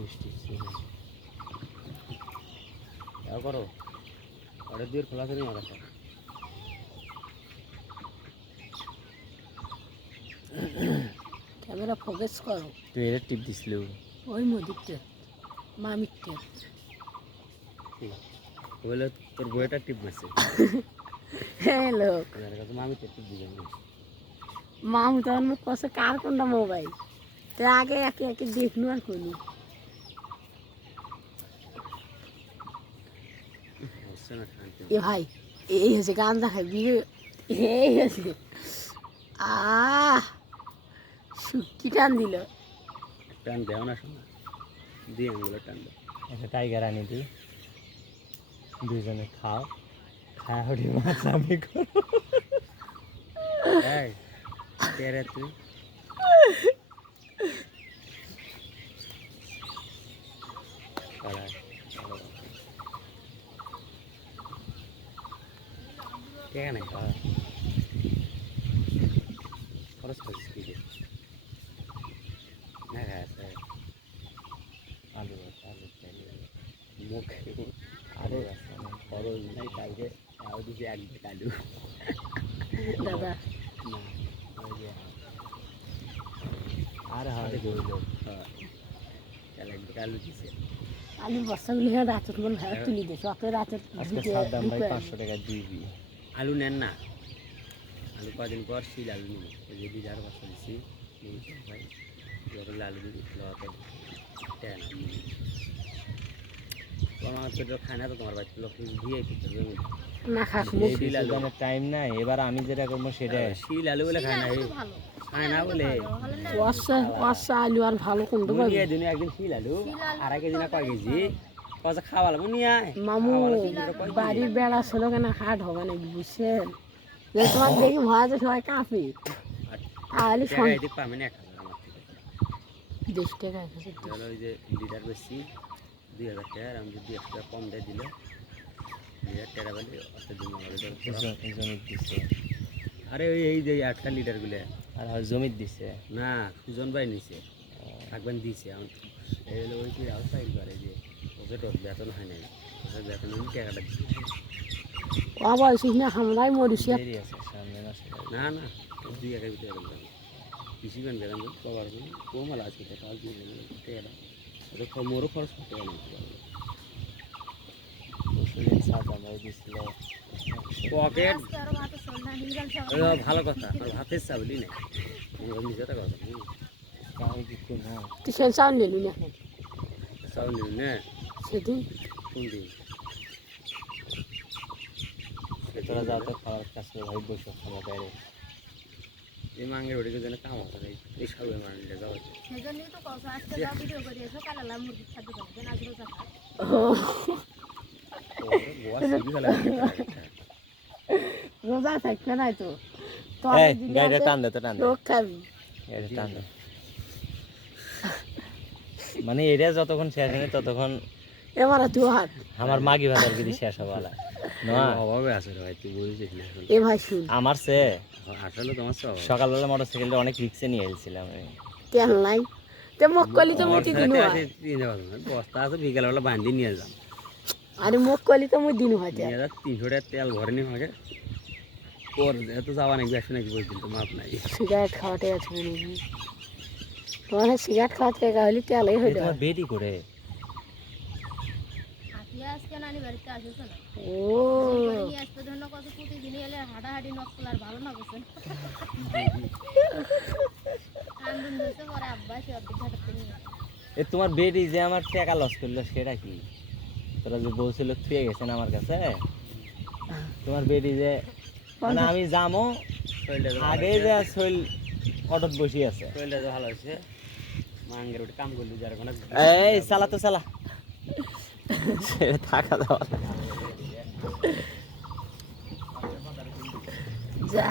বৃষ্টি করো অর্ডার দিয়ে খোলা করে আমার কাছে ক্যামেরা ফোকাস করো তুই এর টিপ দিছিল ওই মদিরটা মামিরটা বলে তোর বইটা টিপ মারছে হ্যালো আমার কাছে মামি টিপ দিবেন মামু তখন মুখ কষে কার কোনটা মোবাইল তো আগে একে একে দেখলু আর করলু হচ্ছে না শান্তি এ ভাই এই হচ্ছে গান দেখায় বিয়ে এই হচ্ছে শুটকি টান দিল টান দেও না শোনা দিয়ে আঙুলে টান দাও একটা টাইগার আনি দিই দুজনে খাও খায় হরি মাছ আমি করো এই তেরে তুই কেন খরচ করছিস কি না খাচ্ছে আলু আলু মুখ আলু আছে খরচ নাই কালকে তাও দিছি এক বেগ আলু দাদা না ওই যে আর হয় এক বেগ আলু দিছে আলু বস্তাগুলি রাতের মন ভাই তুলি দিয়েছে অত রাতের আজকে সাদ্দাম ভাই 500 টাকা দিবি আলু নেন না আলু কদিন পর শিল আলু নিব ওই যে 2000 বস্তা দিছি ভাই যখন আলু দিবি লওয়াতে টেন তোমার তো খায় না তো তোমার বাড়িতে লোক দিয়ে জমি না খাস এই বিলনের টাইম নাই এবার আমি যেটা করব সেটা শিল আলু বলে খায় না খায় না বলে ওয়াসা আলু আর ভালো কোনটা পাবি নিয়ে দিন একদিন শিল আলু আর কেজি না কয় কেজি কত খাওয়ালাম নিয়ে মামু বাড়ির বেড়া ছিল কেন হাট হবে না বুঝছেন যে তোমার দেখি ভয় তো সবাই কাঁপে তাহলে পাবেন 1000 আমার থেকে 10 টাকা হলো ওই যে লিটার বেশি 2000 টাকা আর আমি 200 টাকা কম দিয়ে দিল 2000 টাকা বলে অত দিন জমি দিছে আরে ওই এই যে 8 লিটারগুলো আর জমি দিছে না সুজন ভাই নিছে থাকবেন দিছে এই হলো ওই কি আউটসাইড করে যে ওকে তো বেতন হয় না ওকে বেতন নিয়ে টাকাটা দিছে আবার সিনে আমরাই মরিছি দেরি আছে সামনে না না 2 টাকার ভিতরে গেল বেশি গান গেলাম কবার কমাল আছে টাকা দিয়ে টাকাটা ওটা মোরও খরচ করতে পারলাম সাদ্দাম ভাই দিছিল পকেট ভালো কথা ভাতের চাউলি নাই নিজেটা কথা কাউ কিছু না তুই সেন চাউল নিলু না চাউল নিবি না সেদিন কোন দিন তোরা যাও তো খাবার কাজ করে ভাই বসে খাওয়া বাইরে এই মাঙ্গের ওদিকে যেন কাম আছে না এই সবে মানলে যাওয়া সেজন্যই তো কথা আজকে যা ভিডিও করে সকালে আলা মুরগি খাদ্য খাবেন আজ রোজা খায় রোজা থাকবে নাই তো এই গাড়িটা টান দে তো টান দে লোক খাবি গাড়িটা টান দে মানে এটা যতক্ষণ শেষ হয় ততক্ষণ এবার তুই হাত আমার মাগি ভাতার গিরি শেষ হবালা না অভাবে আছে রে ভাই তুই বুঝিস না এ ভাই শুন আমার সে আসলে তোমার সব সকালবেলা মোটরসাইকেলটা অনেক রিক্সে নিয়ে এসেছিলাম আমি তেল নাই তে মক্কলি তো মুই দিনু বস্তা আছে বিকেলবেলা বান্ধি নিয়ে যাম আরে মক্কলি তো মুই দিনু হয় নিয়ে যা 300 টাকা তেল ভরে নি আমাকে ওর এত যাওয়া নাকি আসে নাকি বলছিল তো মাপ নাই সিগারেট খাওয়াতে আছে নাকি তোমার সিগারেট খাওয়াতে টাকা হলে তেলই হইল তোমার বেটি করে আজকে আজকে নানি বাড়িতে আসিস না ও নিয়ে আসতে ধন্য কত প্রতিদিন এলে হাঁটাহাঁটি নকল আর ভালো না বুঝছেন আন্দোলন হয়েছে পরে আব্বা সে অর্ধেক ঘাটাতে নিয়ে এ তোমার বেটি যে আমার টাকা লস করলো সেটা কি তোরা যে বলছিল থুয়ে গেছেন আমার কাছে তোমার বেটি যে মানে আমি যামো আগে যে শৈল অটত বসে আছে শরীরটা তো ভালো আছে মাঙ্গের ওটা কাম করলি যার কোনো এই চালা তো চালা ছেড়ে থাকা দাও যা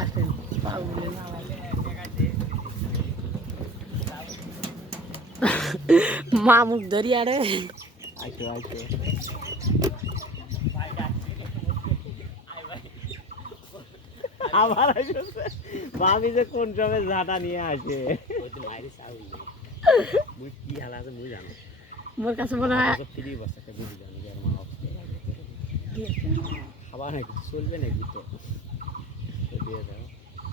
আসেন পাউলে না মামুক ধরি আরে আইতো আইতো আবার আসছে ভাবি যে কোন সময় ঝাঁটা নিয়ে আসে ওই তো মাইরি চাউল মুই কি হাল আছে মুই জানো মোর কাছে মনে হয় ফ্রি বসে একটা বুঝি জানি যে আর মা খাবার নাকি চলবে নাকি তো দিয়ে দাও